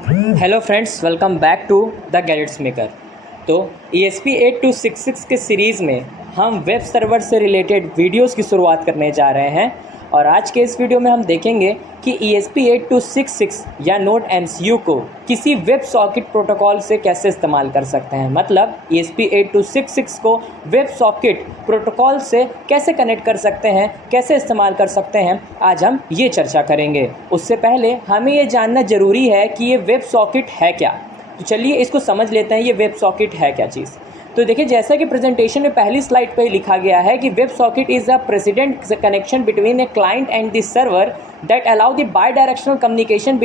Hello friends, welcome back to the gadgets maker. तो ESP8266 के series में हम वेब सर्वर से रिलेटेड वीडियोस की शुरुआत करने जा रहे हैं और आज के इस वीडियो में हम देखेंगे कि ESP8266 या नोड MCU को किसी वेब सॉकेट प्रोटोकॉल से कैसे इस्तेमाल कर सकते हैं। मतलब ESP8266 को वेब सॉकेट प्रोटोकॉल से कैसे कनेक्ट कर सकते हैं, कैसे इस्तेमाल कर सकते हैं, आज हम ये चर्चा करेंगे। उससे पहले हमें ये जानना ज़रूरी है कि ये वेब सॉकेट है क्या। तो चलिए इसको समझ लेते हैं, ये वेब सॉकेट है क्या चीज़। तो देखिए, जैसा कि प्रेजेंटेशन में पहली स्लाइड पर ही लिखा गया है कि web socket is a president connection between a client and the server that allow the by directional communication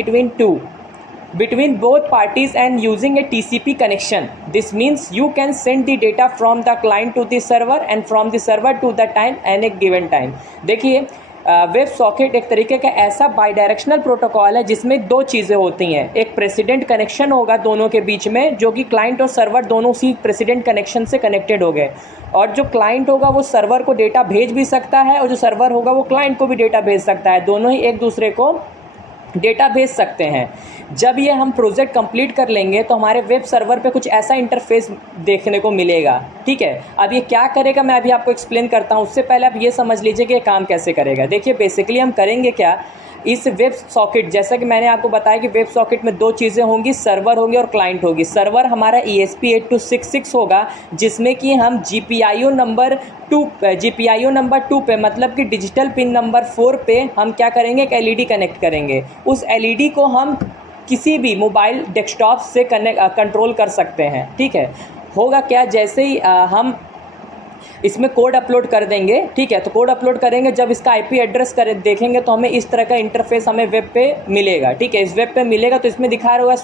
between both parties and using a TCP connection. This means you can send the data from the client to the server and from the server to the time and a given time. देखिए, web socket एक तरीके का ऐसा by directional protocol है जिसमें दो चीज़ें होती हैं। एक प्रेसिडेंट कनेक्शन होगा दोनों के बीच में, जो कि क्लाइंट और सर्वर दोनों उसी प्रेसिडेंट कनेक्शन से कनेक्टेड हो गए, और जो क्लाइंट होगा वो सर्वर को डेटा भेज भी सकता है और जो सर्वर होगा वो क्लाइंट को भी डेटा भेज सकता है। दोनों ही एक दूसरे को डेटा भेज सकते हैं। जब ये हम प्रोजेक्ट कंप्लीट कर लेंगे तो हमारे वेब सर्वर पे कुछ ऐसा इंटरफेस देखने को मिलेगा। ठीक है, अब ये क्या करेगा मैं अभी आपको एक्सप्लेन करता हूँ। उससे पहले आप ये समझ लीजिए कि ये काम कैसे करेगा। देखिए, बेसिकली हम करेंगे क्या, इस वेब सॉकेट, जैसा कि मैंने आपको बताया कि वेब सॉकेट में दो चीज़ें होंगी, सर्वर होंगे और क्लाइंट होगी। सर्वर हमारा ESP8266 होगा, जिसमें कि हम GPIO नंबर 2 पे, मतलब कि डिजिटल पिन नंबर 4 पे हम क्या करेंगे, एक LED कनेक्ट करेंगे। उस LED को हम किसी भी मोबाइल डेस्कटॉप से कंट्रोल कर सकते हैं। ठीक है, होगा क्या, जैसे ही हम इसमें कोड अपलोड कर देंगे, ठीक है, तो कोड अपलोड करेंगे, जब इसका IP एड्रेस देखेंगे तो हमें इस तरह का इंटरफेस हमें वेब पे मिलेगा। ठीक है, इस वेब पे मिलेगा तो इसमें दिखा रहा होगा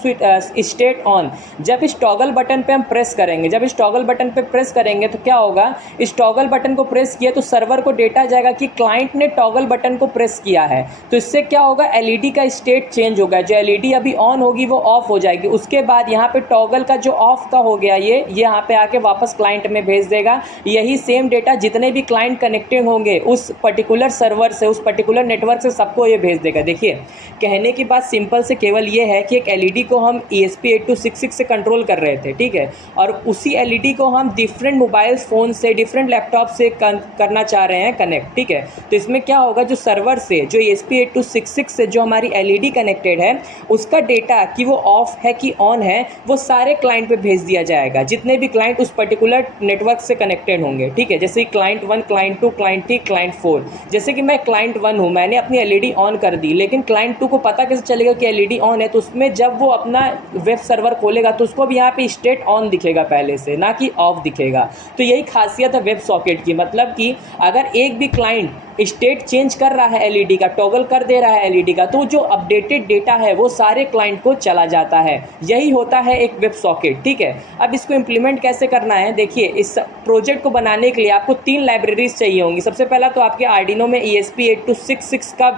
स्टेट ऑन। जब इस टॉगल बटन पे हम प्रेस करेंगे, जब इस टॉगल बटन पे प्रेस करेंगे तो क्या होगा, इस टॉगल बटन को प्रेस किया तो सर्वर को डेटा जाएगा कि क्लाइंट ने टॉगल बटन को प्रेस किया है। तो इससे क्या होगा, LED का स्टेट चेंज होगा। जो LED अभी ऑन होगी वो ऑफ हो जाएगी। उसके बाद यहाँ पे टॉगल का जो ऑफ का हो गया, ये यहाँ पे आके वापस क्लाइंट में भेज देगा। यही सेम डेटा जितने भी क्लाइंट कनेक्टेड होंगे उस पर्टिकुलर सर्वर से, उस पर्टिकुलर नेटवर्क से, सबको ये भेज देगा। देखिए, कहने की बात सिंपल से केवल ये है कि एक LED को हम ESP8266 से कंट्रोल कर रहे थे, ठीक है, और उसी LED को हम डिफरेंट मोबाइल फ़ोन से, डिफरेंट लैपटॉप से करना चाह रहे हैं कनेक्ट। ठीक है, तो इसमें क्या होगा, जो सर्वर से, जो ESP8266 से जो हमारी LED कनेक्टेड है, उसका डेटा कि वो ऑफ है कि ऑन है, वो सारे क्लाइंट पे भेज दिया जाएगा, जितने भी क्लाइंट उस पर्टिकुलर नेटवर्क से कनेक्टेड होंगे। ठीक है, जैसे क्लाइंट 1, क्लाइंट 2, क्लाइंट 3, क्लाइंट 4। जैसे कि मैं क्लाइंट 1 हूँ, मैंने अपनी LED ऑन कर दी, लेकिन क्लाइंट 2 को पता कैसे चलेगा कि LED ऑन है, तो उसमें जब वो अपना वेब सर्वर खोलेगा तो उसको भी यहाँ पे स्टेट ऑन दिखेगा पहले से, ना कि ऑफ दिखेगा। तो यही खासियत है वेब सॉकेट की। मतलब कि अगर एक भी क्लाइंट स्टेट चेंज कर रहा है LED का, टॉगल कर दे रहा है LED का, तो जो अपडेटेड डेटा है वो सारे क्लाइंट को चला जाता है। यही होता है एक वेब सॉकेट। ठीक है, अब इसको इम्प्लीमेंट कैसे करना है, देखिए, इस प्रोजेक्ट को बनाने के लिए आपको 3 लाइब्रेरीज चाहिए होंगी। सबसे पहला तो आपके आर्डिनो में ESP8266 का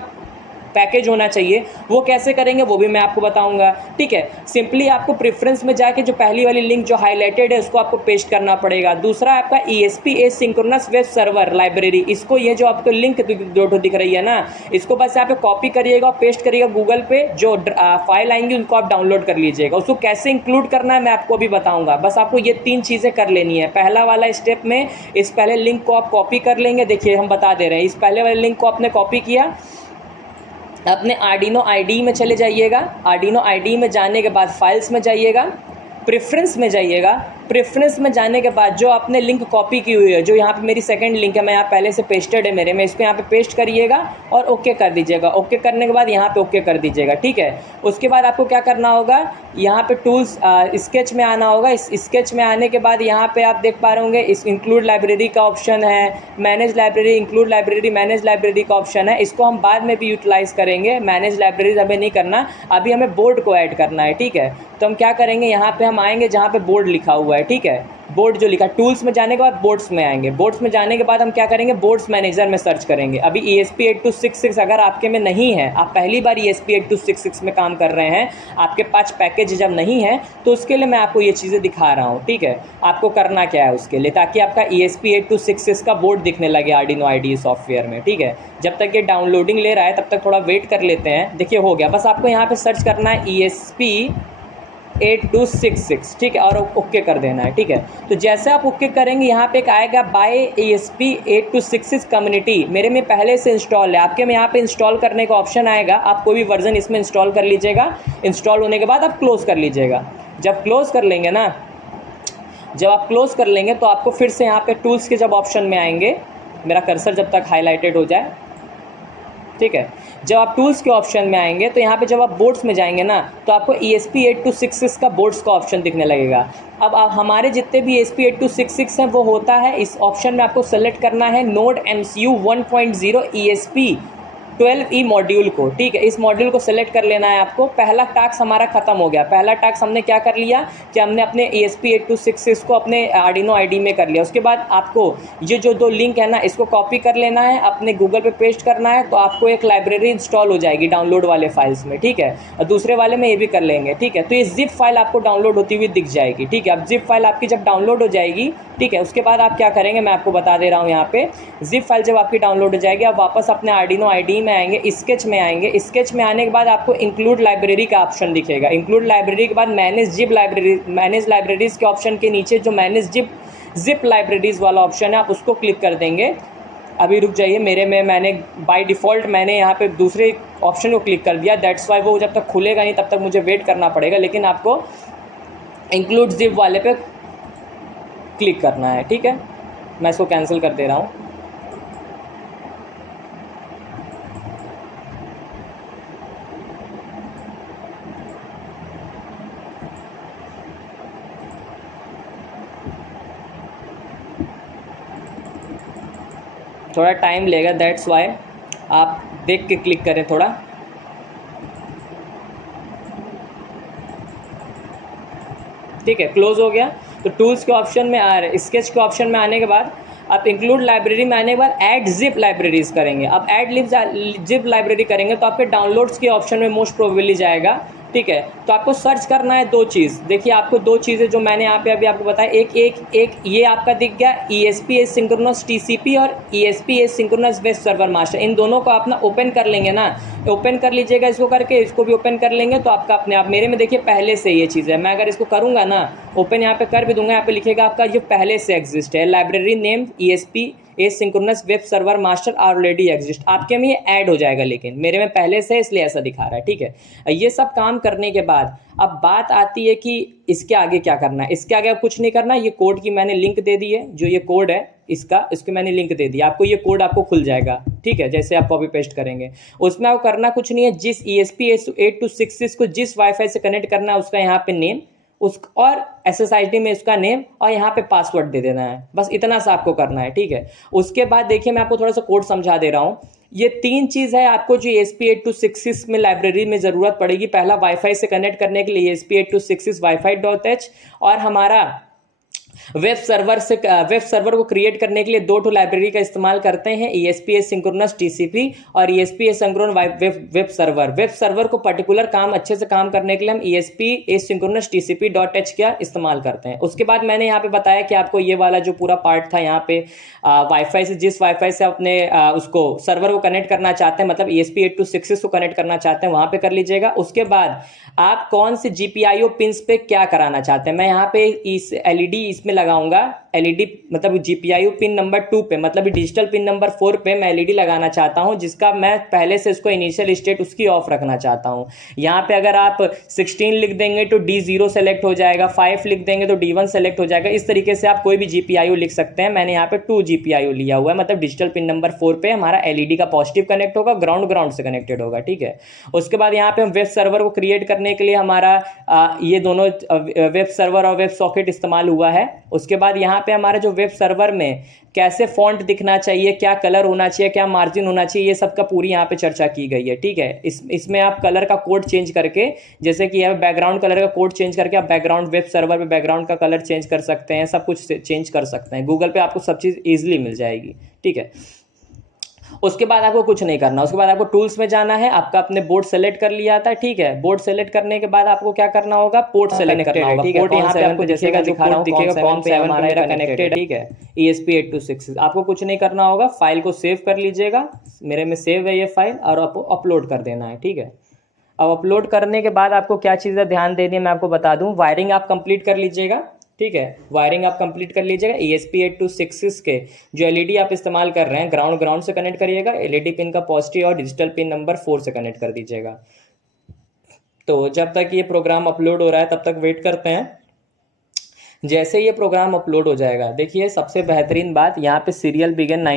पैकेज होना चाहिए। वो कैसे करेंगे वो भी मैं आपको बताऊंगा। ठीक है, सिंपली आपको प्रेफरेंस में जाके जो पहली वाली लिंक जो हाईलाइटेड है उसको आपको पेस्ट करना पड़ेगा। दूसरा आपका ESP asynchronous web server library, इसको, ये जो आपको लिंक जो दिख रही है ना, इसको बस यहाँ पे कॉपी करिएगा और पेस्ट करिएगा गूगल पे। जो फाइल आएंगी उनको आप डाउनलोड कर लीजिएगा। उसको कैसे इंक्लूड करना है मैं आपको भी बताऊँगा। बस आपको ये 3 चीज़ें कर लेनी है। पहला वाला स्टेप में इस पहले लिंक को आप कॉपी कर लेंगे। देखिए, हम बता दे रहे हैं, इस पहले वाले लिंक को आपने कॉपी किया, अपने आर्डिनो IDE में चले जाइएगा। आर्डिनो IDE में जाने के बाद फाइल्स में जाइएगा, प्रेफरेंस में जाइएगा। प्रेफरेंस में जाने के बाद जो आपने लिंक कॉपी की हुई है, जो यहाँ पे मेरी सेकंड लिंक है, मैं यहाँ पहले से पेस्टेड है मेरे में, इसको यहाँ पे पेस्ट करिएगा और ओके कर दीजिएगा। ओके करने के बाद यहाँ पे ओके कर दीजिएगा। ठीक है, उसके बाद आपको क्या करना होगा, यहाँ पे टूल्स स्केच में आना होगा। इस स्केच में आने के बाद यहाँ पे आप देख पा रहे होंगे इस इंक्लूड लाइब्रेरी का ऑप्शन है, manage library, include library, manage library का ऑप्शन है। इसको हम बाद में भी यूटिलाइज़ करेंगे। मैनेज लाइब्रेरी हमें नहीं करना, अभी हमें बोर्ड को ऐड करना है। ठीक है, तो हम क्या करेंगे, यहाँ पे हम आएंगे जहाँ पे बोर्ड लिखा हुआ है। ठीक है, बोर्ड जो लिखा, टूल्स में जाने के बाद बोर्ड्स में आएंगे। बोर्ड्स में जाने के बाद हम क्या करेंगे, बोर्ड्स मैनेजर में सर्च करेंगे। अभी ESP8266 अगर आपके में नहीं है, आप पहली बार ESP8266 में काम कर रहे हैं, आपके पास पैकेज जब नहीं है, तो उसके लिए मैं आपको ये चीज़ें दिखा रहा हूँ, ठीक है। आपको करना क्या है उसके लिए, ताकि आपका ESP8266 का बोर्ड दिखने लगे आर्डिनो IDE सॉफ्टवेयर में, ठीक है। जब तक ये डाउनलोडिंग ले रहा है तब तक थोड़ा वेट कर लेते हैं। देखिए हो गया, बस आपको यहाँ पे सर्च करना है ESP8266, ठीक है, और ओके कर देना है, ठीक है। तो जैसे आप ओके करेंगे, यहाँ पे एक आएगा बाय ESP8266 कम्युनिटी, मेरे में पहले से इंस्टॉल है। आपके में यहाँ पे इंस्टॉल करने का ऑप्शन आएगा, आप कोई भी वर्जन इसमें इंस्टॉल कर लीजिएगा। इंस्टॉल होने के बाद आप क्लोज़ कर लीजिएगा। जब क्लोज़ कर लेंगे ना, जब आप क्लोज़ कर लेंगे तो आपको फिर से यहाँ पे टूल्स के जब ऑप्शन में आएंगे, मेरा कर्सर जब तक हाईलाइटेड हो जाए, ठीक है। जब आप टूल्स के ऑप्शन में आएंगे तो यहाँ पे जब आप बोर्ड्स में जाएंगे ना, तो आपको ESP8266 का बोर्ड्स का ऑप्शन दिखने लगेगा। अब आप हमारे जितने भी ESP8266 हैं वो होता है, इस ऑप्शन में आपको सेलेक्ट करना है नोड MCU 1.0 ESP12E मॉड्यूल को, ठीक है। इस मॉड्यूल को सेलेक्ट कर लेना है आपको। पहला टास्क हमारा खत्म हो गया। पहला टास्क हमने क्या कर लिया कि हमने अपने ESP8266 को अपने आर्डिनो IDE में कर लिया। उसके बाद आपको ये जो दो लिंक है ना, इसको कॉपी कर लेना है, अपने गूगल पे पेस्ट करना है, तो आपको एक लाइब्रेरी इंस्टॉल हो जाएगी डाउनलोड वाले फाइल्स में, ठीक है। और दूसरे वाले में ये भी कर लेंगे, ठीक है। तो ये जिप फाइल आपको डाउनलोड होती हुई दिख जाएगी, ठीक है। अब जिप फाइल आपकी जब डाउनलोड हो जाएगी, ठीक है, उसके बाद आप क्या करेंगे मैं आपको बता दे रहा हूँ। यहाँ पे जिप फाइल जब आपकी डाउनलोड हो जाएगी, आप वापस अपने आर्डिनो IDE में आएंगे, स्केच में आएंगे। स्केच में आने के बाद आपको इंक्लूड लाइब्रेरी का ऑप्शन दिखेगा। इंक्लूड लाइब्रेरी के बाद मैनेज लाइब्रेरीज के ऑप्शन के नीचे जो मैनेज जिप लाइब्रेरीज वाला ऑप्शन है, आप उसको क्लिक कर देंगे। अभी रुक जाइए, मेरे में मैंने बाय डिफ़ॉल्ट मैंने यहाँ पे दूसरे ऑप्शन को क्लिक कर दिया, दैट्स वाई वो जब तक खुलेगा नहीं तब तक मुझे वेट करना पड़ेगा। लेकिन आपको इंक्लूड जिप वाले पे क्लिक करना है, ठीक है। मैं इसको कैंसिल कर दे रहा हूँ। थोड़ा टाइम लेगा, दैट्स वाई आप देख के क्लिक करें थोड़ा। ठीक है, क्लोज हो गया। तो टूल्स के ऑप्शन में आ रहे, स्केच के ऑप्शन में आने के बाद आप इंक्लूड लाइब्रेरी में आने के बाद ऐड जिप लाइब्रेरीज करेंगे। अब ऐड जिप लाइब्रेरी करेंगे तो आपके डाउनलोड्स के ऑप्शन में मोस्ट प्रोबेबली जाएगा, ठीक है। तो आपको सर्च करना है दो चीज़। देखिए आपको दो चीज़ें जो मैंने यहाँ पे अभी आपको बताया, एक ये आपका दिख गया ESP एसिंक्रोनस TCP और ESP asynchronous web server master. इन दोनों को अपना ओपन कर लेंगे ना, ओपन कर लीजिएगा इसको करके, इसको भी ओपन कर लेंगे तो आपका अपने आप, मेरे में देखिए पहले से ये चीज़ है। मैं अगर इसको करूँगा ना ओपन, यहाँ पे कर भी दूंगा, यहाँ पे लिखेगा आपका ये पहले से एग्जिस्ट है, library name ESP asynchronous web server master already exist. आपके में ये ऐड हो जाएगा, लेकिन मेरे में पहले से इसलिए ऐसा दिखा रहा है, ठीक है। ये सब काम करने के बाद अब बात आती है कि इसके आगे क्या करना है। इसके आगे कुछ नहीं करना। ये कोड की मैंने लिंक दे दी है, जो ये कोड है इसको मैंने लिंक दे दिया आपको। ये कोड आपको खुल जाएगा, ठीक है, जैसे आप कॉपी पेस्ट करेंगे। उसमें आपको करना कुछ नहीं है, जिस ESP8266 को जिस वाईफाई से कनेक्ट करना है उसका यहाँ पे नेम, उस और SSID में उसका नेम और यहाँ पे पासवर्ड दे देना है, बस इतना सा आपको करना है, ठीक है। उसके बाद देखिए मैं आपको थोड़ा सा कोड समझा दे रहा हूँ। ये तीन चीज़ है आपको जो ESP8266 में लाइब्रेरी में ज़रूरत पड़ेगी। पहला वाईफाई से कनेक्ट करने के लिए ESP8266 wifi.h, और हमारा वेब सर्वर को क्रिएट करने के लिए दो लाइब्रेरी का इस्तेमाल करते हैं, ESP एसिंक्रोनस TCP और ESP asynchronous web server. Web server को पर्टिकुलर काम अच्छे से काम करने के लिए हम ESP एसिंक्रोनस TCP.h का इस्तेमाल करते हैं। उसके बाद मैंने यहाँ पे बताया कि आपको ये वाला जो पूरा पार्ट था यहाँ पे वाईफाई से, जिस वाईफाई से अपने उसको सर्वर को कनेक्ट करना चाहते हैं, मतलब ESP8266 को कनेक्ट करना चाहते हैं, वहाँ पे कर लीजिएगा। उसके बाद आप कौन से GPIO पिंस पे क्या कराना चाहते हैं, मैं यहाँ पे इस LED इसमें लगाऊंगा। LED मतलब GPIO पिन नंबर 2 पे, मतलब डिजिटल पिन नंबर 4 पे मैं LED लगाना चाहता हूँ, जिसका मैं पहले से इसको इनिशियल स्टेट उसकी ऑफ रखना चाहता हूँ। यहाँ पे अगर आप 16 लिख देंगे तो D0 सेलेक्ट हो जाएगा, 5 लिख देंगे तो D1 सेलेक्ट हो जाएगा। इस तरीके से आप कोई भी GPIO लिख सकते हैं। मैंने यहाँ पे 2 GPIO लिया हुआ है, मतलब डिजिटल पिन नंबर 4 पे हमारा LED का पॉजिटिव कनेक्ट होगा, ग्राउंड से कनेक्टेड होगा, ठीक है। उसके बाद यहाँ पे हम वेब सर्वर को क्रिएट करने के लिए हमारा ये दोनों वेब सर्वर और वेब सॉकेट इस्तेमाल हुआ है। उसके बाद यहाँ पे हमारा जो वेब सर्वर में कैसे फॉन्ट दिखना चाहिए, क्या कलर होना चाहिए, क्या मार्जिन होना चाहिए, ये सब का पूरी यहाँ पे चर्चा की गई है। ठीक है, इसमें आप कलर का कोड चेंज करके, जैसे कि यहाँ बैकग्राउंड कलर का कोड चेंज करके आप बैकग्राउंड वेब सर्वर पे बैकग्राउंड का कलर चेंज कर सकते हैं, सब कुछ चेंज कर सकते हैं। गूगल पे आपको सब चीज़ ईजिली मिल जाएगी। ठीक है, उसके बाद आपको कुछ नहीं करना, उसके बाद आपको टूल्स में जाना है। आपका अपने बोर्ड सेलेक्ट कर लिया था। ठीक है, बोर्ड सेलेक्ट करने के बाद आपको क्या करना होगा, पोर्ट सेलेक्ट करना होगा। पोर्ट यहाँ पे आपको दिखेगा, दिखा रहा हूँ, दिखेगा COM7 पे मेरा कनेक्टेड है। ठीक है, ESP8266। आपको कुछ नहीं करना होगा, फाइल को सेव कर लीजिएगा। मेरे में सेव है ये फाइल, और आपको अपलोड कर देना है। ठीक है, अब अपलोड करने के बाद आपको क्या चीज़ें ध्यान देनी है मैं आपको बता दूं। वायरिंग आप कंप्लीट कर लीजिएगा। ठीक है, वायरिंग आप कंप्लीट कर लीजिएगा। ESP8266 के जो एलईडी आप इस्तेमाल कर रहे हैं, ग्राउंड से कनेक्ट करिएगा। एलईडी पिन का पॉजिटिव और डिजिटल पिन नंबर 4 से कनेक्ट कर दीजिएगा। तो जब तक ये प्रोग्राम अपलोड हो रहा है तब तक वेट करते हैं। जैसे ये प्रोग्राम अपलोड हो जाएगा, देखिए सबसे बेहतरीन बात यहाँ पे सीरियल बिगिन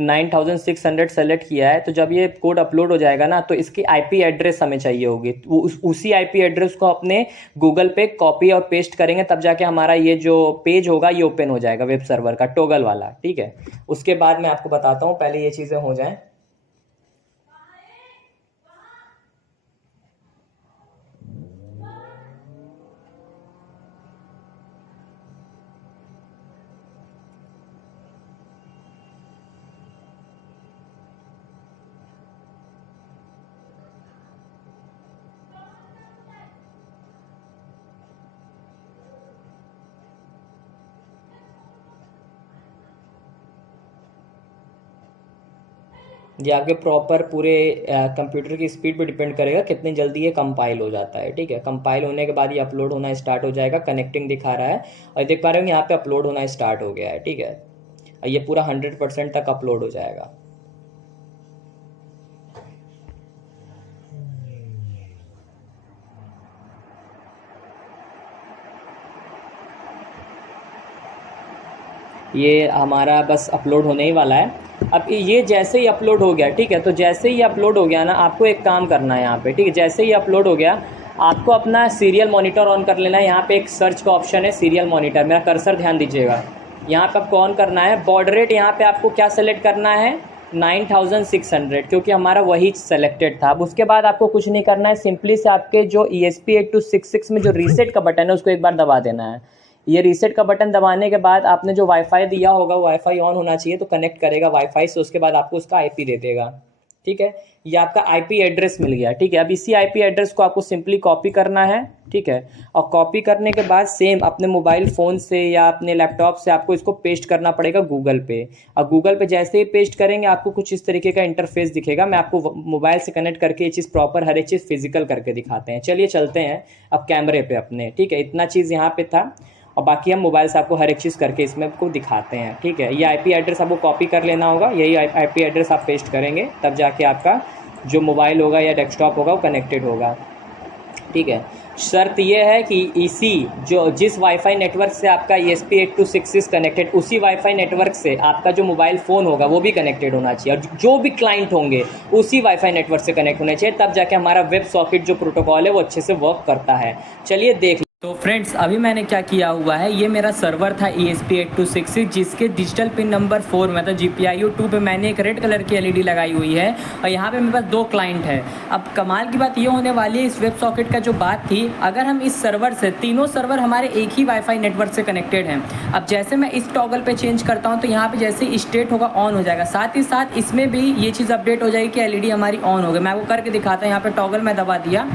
9600 सेलेक्ट किया है। तो जब ये कोड अपलोड हो जाएगा ना, तो इसकी आईपी एड्रेस हमें चाहिए होगी। उसी आईपी एड्रेस को अपने गूगल पे कॉपी और पेस्ट करेंगे, तब जाके हमारा ये जो पेज होगा ये ओपन हो जाएगा वेब सर्वर का टॉगल वाला। ठीक है, उसके बाद मैं आपको बताता हूँ, पहले ये चीज़ें हो जाएं। ये आपके प्रॉपर पूरे कंप्यूटर की स्पीड पे डिपेंड करेगा कितनी जल्दी ये कंपाइल हो जाता है। ठीक है, कंपाइल होने के बाद ये अपलोड होना स्टार्ट हो जाएगा। कनेक्टिंग दिखा रहा है और देख पा रहे हो यहाँ पे अपलोड होना स्टार्ट हो गया है। ठीक है, ये पूरा 100% तक अपलोड हो जाएगा। ये हमारा बस अपलोड होने ही वाला है। अब ये जैसे ही अपलोड हो गया, ठीक है, तो जैसे ही अपलोड हो गया ना, आपको एक काम करना है यहाँ पे। ठीक है, जैसे ही अपलोड हो गया आपको अपना सीरियल मॉनिटर ऑन कर लेना है। यहाँ पे एक सर्च का ऑप्शन है, सीरियल मॉनिटर, मेरा कर्सर ध्यान दीजिएगा। यहाँ पे आपको ऑन करना है। बॉर्डर रेट यहाँ पे आपको क्या सेलेक्ट करना है, 9600, क्योंकि हमारा वही सेलेक्टेड था। अब उसके बाद आपको कुछ नहीं करना है, सिंपली से आपके जो ESP8266 में जो रीसेट का बटन है उसको एक बार दबा देना है। ये रीसेट का बटन दबाने के बाद आपने जो वाईफाई दिया होगा वो वाईफाई ऑन होना चाहिए, तो कनेक्ट करेगा वाईफाई से। उसके बाद आपको उसका आईपी दे देगा। ठीक है, ये आपका आईपी एड्रेस मिल गया। ठीक है, अब इसी आईपी एड्रेस को आपको सिंपली कॉपी करना है। ठीक है, और कॉपी करने के बाद सेम अपने मोबाइल फ़ोन से या अपने लैपटॉप से आपको इसको पेस्ट करना पड़ेगा गूगल पे। और गूगल पे जैसे ही पेस्ट करेंगे आपको कुछ इस तरीके का इंटरफेस दिखेगा। मैं आपको मोबाइल से कनेक्ट करके ये चीज़ प्रॉपर हर एक चीज़ फिजिकल करके दिखाते हैं। चलिए चलते हैं अब कैमरे पे अपने। ठीक है, इतना चीज़ यहाँ पे था और बाकी हम मोबाइल से आपको हर एक चीज़ करके इसमें आपको दिखाते हैं। ठीक है, ये आईपी एड्रेस आपको कॉपी कर लेना होगा। यही आईपी एड्रेस आप पेस्ट करेंगे, तब जाके आपका जो मोबाइल होगा या डेस्कटॉप होगा वो कनेक्टेड होगा। ठीक है, शर्त ये है कि जिस वाईफाई नेटवर्क से आपका ESP8266 कनेक्टेड, उसी वाईफाई नेटवर्क से आपका जो मोबाइल फ़ोन होगा वो भी कनेक्टेड होना चाहिए, और जो भी क्लाइंट होंगे उसी वाईफाई नेटवर्क से कनेक्ट होने चाहिए, तब जाके हमारा वेब सॉकेट जो प्रोटोकॉल है वो अच्छे से वर्क करता है। चलिए देख। तो फ्रेंड्स, अभी मैंने क्या किया हुआ है, ये मेरा सर्वर था ESP8266 जिसके डिजिटल पिन नंबर 4 मतलब GPIO 2 पे मैंने एक रेड कलर की LED लगाई हुई है, और यहाँ पे मेरे पास 2 क्लाइंट है। अब कमाल की बात ये होने वाली है इस वेब सॉकेट का जो बात थी, अगर हम इस सर्वर से, तीनों सर्वर हमारे एक ही वाईफाई नेटवर्क से कनेक्टेड हैं। अब जैसे मैं इस टॉगल पे चेंज करता हूँ तो यहाँ पे जैसे ही स्टेट होगा ऑन हो जाएगा, साथ ही साथ इसमें भी ये चीज़ अपडेट हो जाएगी कि LED हमारी ऑन हो गई। मैं आपको करके दिखाता हूँ। यहाँ पे टॉगल मैं दबा दिया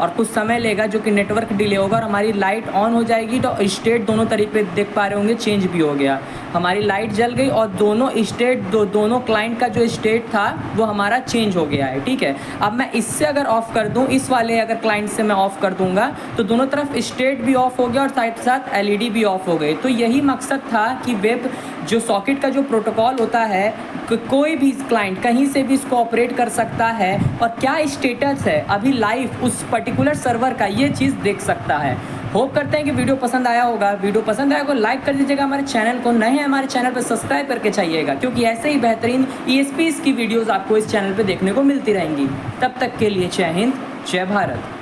और कुछ समय लेगा जो कि नेटवर्क डिले होगा, और हमारी लाइट ऑन हो जाएगी। तो स्टेट दोनों तरीके देख पा रहे होंगे चेंज भी हो गया, हमारी लाइट जल गई और दोनों स्टेट दोनों क्लाइंट का जो स्टेट था वो हमारा चेंज हो गया है। ठीक है, अब मैं इससे अगर ऑफ़ कर दूं, इस वाले अगर क्लाइंट से मैं ऑफ़ कर दूंगा तो दोनों तरफ स्टेट भी ऑफ हो गया और साथ साथ LED भी ऑफ हो गई। तो यही मकसद था कि वेब जो सॉकेट का जो प्रोटोकॉल होता है, कोई भी क्लाइंट कहीं से भी इसको ऑपरेट कर सकता है और क्या स्टेटस है अभी लाइव उस पर्टिकुलर सर्वर का, ये चीज़ देख सकता है। होप करते हैं कि वीडियो पसंद आया होगा। वीडियो पसंद आया तो लाइक कर दीजिएगा, हमारे चैनल को, नए हैं हमारे चैनल पर सब्सक्राइब करके चाहिएगा, क्योंकि ऐसे ही बेहतरीन ESPs की वीडियोज़ आपको इस चैनल पर देखने को मिलती रहेंगी। तब तक के लिए जय हिंद, जय भारत।